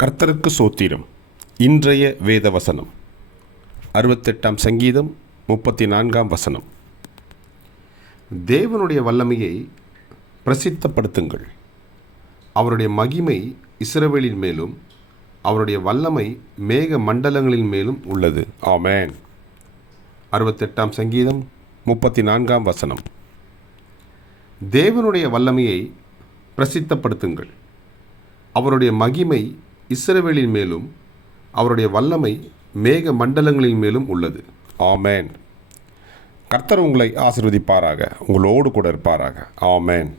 கர்த்தருக்கு சோத்திரம். இன்றைய வேத வசனம் அறுபத்தெட்டாம் சங்கீதம் முப்பத்தி நான்காம் வசனம். தேவனுடைய வல்லமையை பிரசித்தப்படுத்துங்கள். அவருடைய மகிமை இஸ்ரவேலின் மேலும் அவருடைய வல்லமை மேக மண்டலங்களின் மேலும் உள்ளது. ஆமேன். அறுபத்தெட்டாம் சங்கீதம் முப்பத்தி நான்காம் வசனம். தேவனுடைய வல்லமையை பிரசித்தப்படுத்துங்கள். அவருடைய மகிமை இஸ்ரவேலின் மேலும் அவருடைய வல்லமை மேக மண்டலங்களின் மேலும் உள்ளது. ஆமேன். கர்த்தர் உங்களை ஆசிர்வதிப்பாராக. உங்களோடு கூட இருப்பாராக. ஆமேன்.